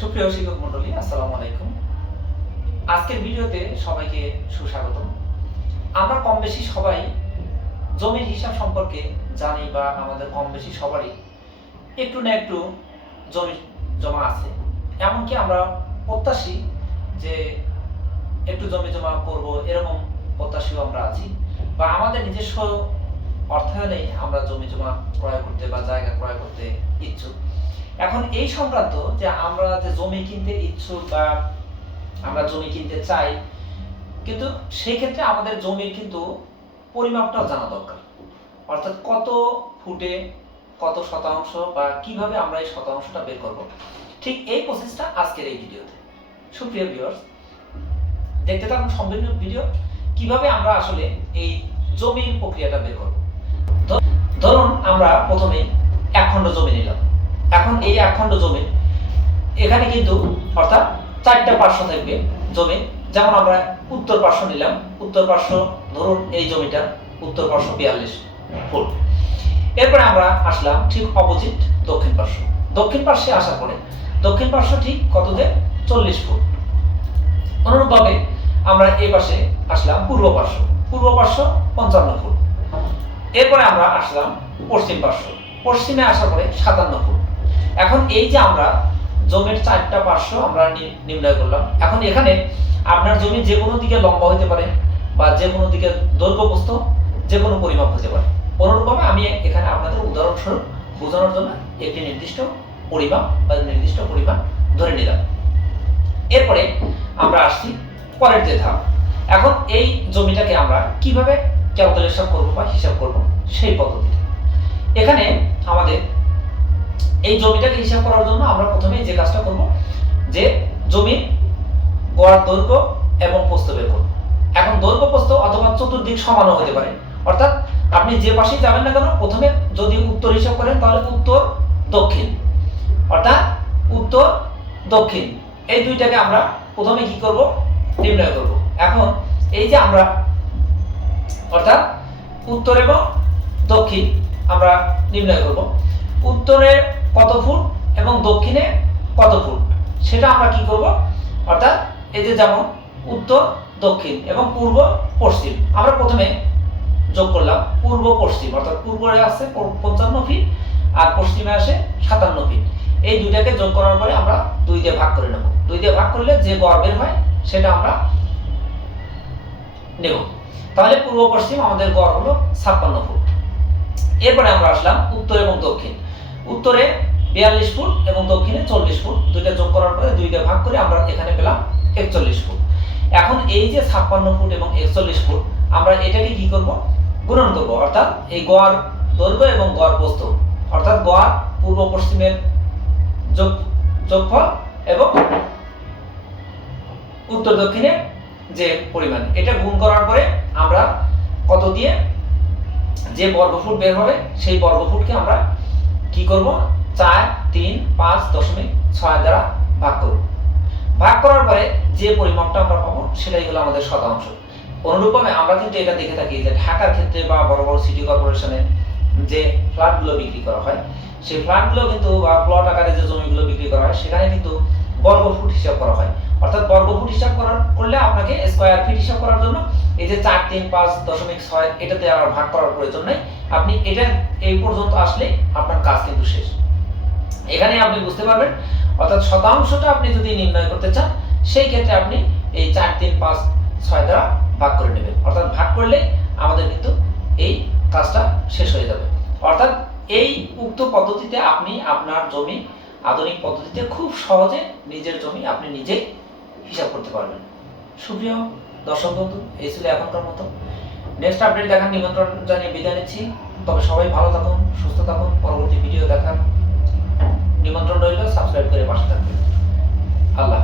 সুপ্রিয় শিক্ষক মন্ডলী আসসালামু আলাইকুম। আজকের ভিডিওতে সবাইকে সুস্বাগতম। আমরা কম বেশি সবাই জমির হিসাব সম্পর্কে জানি বা আমাদের কম বেশি সবারই একটু না একটু জমি জমা আছে। এমনকি আমরা প্রত্যাশী যে একটু জমি জমা করব, এরকম প্রত্যাশীও আমরা আছি বা আমাদের নিজস্ব অর্থায়নে আমরা জমি জমা ক্রয় করতে বা জায়গা ক্রয় করতে ইচ্ছুক। এখন এই সংক্রান্ত যে আমরা যে জমি কিনতে ইচ্ছুক বা আমরা জমি কিনতে চাই, কিন্তু সেই ক্ষেত্রে আমাদের জমির কিন্তু পরিমাপটাও জানা দরকার। অর্থাৎ কত ফুটে কত শতাংশ বা কীভাবে আমরা এই শতাংশটা বের করব। ঠিক এই প্রসেসটা আজকের এই ভিডিওতে। সুপ্রিয় ভিউয়ার্স দেখতে থাকুন সম্পূর্ণ ভিডিও। কীভাবে আমরা আসলে এই জমির প্রক্রিয়াটা বের করব? ধরুন আমরা প্রথমে এক খণ্ড জমি নিলাম। এখন এই এক খণ্ড জমি, এখানে কিন্তু অর্থাৎ চারটা পার্শ্ব থাকবে জমি। যেমন আমরা উত্তর পার্শ্ব নিলাম, উত্তর পার্শ্ব ধরুন এই জমিটা উত্তর পার্শ্ব বিয়াল্লিশ ফুট। এরপরে আমরা আসলাম ঠিক অপোজিট দক্ষিণ পার্শ্ব। দক্ষিণ পার্শ্বে আসার পরে, দক্ষিণ পার্শ্ব ঠিক কততে? চল্লিশ ফুট। অনুরূপভাবে আমরা এই পাশে আসলাম পূর্ব পার্শ্ব। পূর্ব পার্শ্ব পঞ্চান্ন ফুট। এরপরে আমরা আসলাম পশ্চিম পার্শ্ব। পশ্চিমে আসার পরে সাতান্ন ফুট। এখন এই যে আমরা জমির চারটা পার্শ্ব আমরা নির্ণয় করলাম। এখন এখানে আপনার জমি যে কোনো দিকে লম্বা হতে পারে বা যে কোনো দিকে দৈর্ঘ্য যে কোনো পরিমাপ হতে পারে। অনুরূপভাবে আমি এখানে আপনাদের উদাহরণস্বরূপ বোঝানোর জন্য একটি নির্দিষ্ট পরিমাপ বা নির্দিষ্ট পরিমাপ ধরে নিলাম। এরপরে আমরা আসছি পরের যে ধাপ। এখন এই জমিটাকে আমরা কীভাবে ক্যালকুলেশন করব বা হিসাব করব সেই পদ্ধতিটা। এখানে আমাদের এই জমিটাকে হিসাব করার জন্য আমরা প্রথমে যে কাজটা করব, যে জমির গড় দৈর্ঘ্য এবং প্রস্থ বের করব। এখন দৈর্ঘ্য, প্রস্থ অথবা চতুর্দিক সমানও হতে পারে। অর্থাৎ আপনি যে পাশেই যাবেন না কেন, প্রথমে যদি উত্তর হিসাব করেন, তাহলে উত্তর দক্ষিণ। অর্থাৎ উত্তর দক্ষিণ। এই দুইটাকে আমরা প্রথমে কি করব? নির্ণয় করব। এখন এই যে আমরা, অর্থাৎ উত্তর এবং দক্ষিণ আমরা নির্ণয় করব। উত্তরে কত ফুট এবং দক্ষিণে কত ফুট? সেটা আমরা কি করব? অর্থাৎ এই যে যেমন উত্তর, দক্ষিণ এবং পূর্ব, পশ্চিম। আমরা প্রথমে যোগ করলাম পূর্ব, পশ্চিম। অর্থাৎ পূর্বে আসছে প- পঞ্চান্ন ফিট আর পশ্চিমে আসে সাতান্ন ফিট এই দুইটাকে যোগ করার পরে আমরা দুই দিয়ে ভাগ করে নেব। দুই দিয়ে ভাগ করলে যে গড় বের হয়, সেটা আমরা নেব। তাহলে পূর্ব, পশ্চিম আমাদের গড় হলো ছাপ্পান্ন ফুট। এরপরে আমরা আসলাম উত্তর এবং দক্ষিণ। উত্তরে বিয়াল্লিশ ফুট এবং দক্ষিণে চল্লিশ ফুট। দুইটা যোগ করার পরে দুইটা ভাগ করে আমরা এখানে পেলাম একচল্লিশ ফুট। এখন এই যে ছাপ্পান্ন ফুট এবং একচল্লিশ ফুট, আমরা এটাকে কি করব? গুণন করব। অর্থাৎ এই গড় দৈর্ঘ্য এবং গড় প্রস্থ অর্থাৎ গড় পূর্ব পশ্চিমের যোগ যোগফল এবং উত্তর দক্ষিণে যে পরিমাণ। এটা গুণ করার পরে আমরা কত দিয়ে যে বর্গফুট বের হবে, সেই বর্গফুটকে আমরা কি করব? চার, তিন, পাঁচ, দশমিক ছয় দ্বারা ভাগ করব। ভাগ করার পরে যে পরিমাপটা আমরা পাবো, সেটাই হলো আমাদের শতাংশ। অনুরূপভাবে আমরা কিন্তু এটা দেখে থাকি যে ঢাকার ক্ষেত্রে বা বড় বড় সিটি কর্পোরেশনে যে ফ্ল্যাটগুলো বিক্রি করা হয়, সেই ফ্ল্যাটগুলো কিন্তু বা প্লট আকারে যে জমিগুলো বিক্রি করা হয়, সেখানে কিন্তু বর্গফুট হিসাব করা হয়। অর্থাৎ বর্গফুট হিসাব করার, করলে আপনাকে স্কোয়ার ফিট হিসাব করার জন্য এই যে চার, তিন, পাঁচ, দশমিক ছয়, এটাতে আর ভাগ করার প্রয়োজন নেই। আপনি এটা এই পর্যন্ত আসলে আপনার কাজ কিন্তু শেষ। এখানে আপনি বুঝতে পারবেন, অর্থাৎ শতাংশটা আপনি যদি নির্ণয় করতে চান, সেই ক্ষেত্রে আপনি এই চার, তিন, পাঁচ, ছয় দ্বারা ভাগ করে নেবেন। অর্থাৎ ভাগ করলে আমাদের কিন্তু এই কাজটা শেষ হয়ে যাবে। অর্থাৎ এই উক্ত পদ্ধতিতে আপনি আপনার জমি আধুনিক পদ্ধতিতে খুব সহজে নিজের জমি আপনি নিজেই হিসাব করতে পারবেন। সুপ্রিয় দর্শক বন্ধু, এই ছিল এখনকার মতো। নেক্সট আপডেট দেখার নিমন্ত্রণ জানিয়ে বিদায় নিচ্ছি। তবে সবাই ভালো থাকুন, সুস্থ থাকুন। পরবর্তী ভিডিও দেখার নিমন্ত্রণ রইল। সাবস্ক্রাইব করে পাশে থাকবেন। আল্লাহ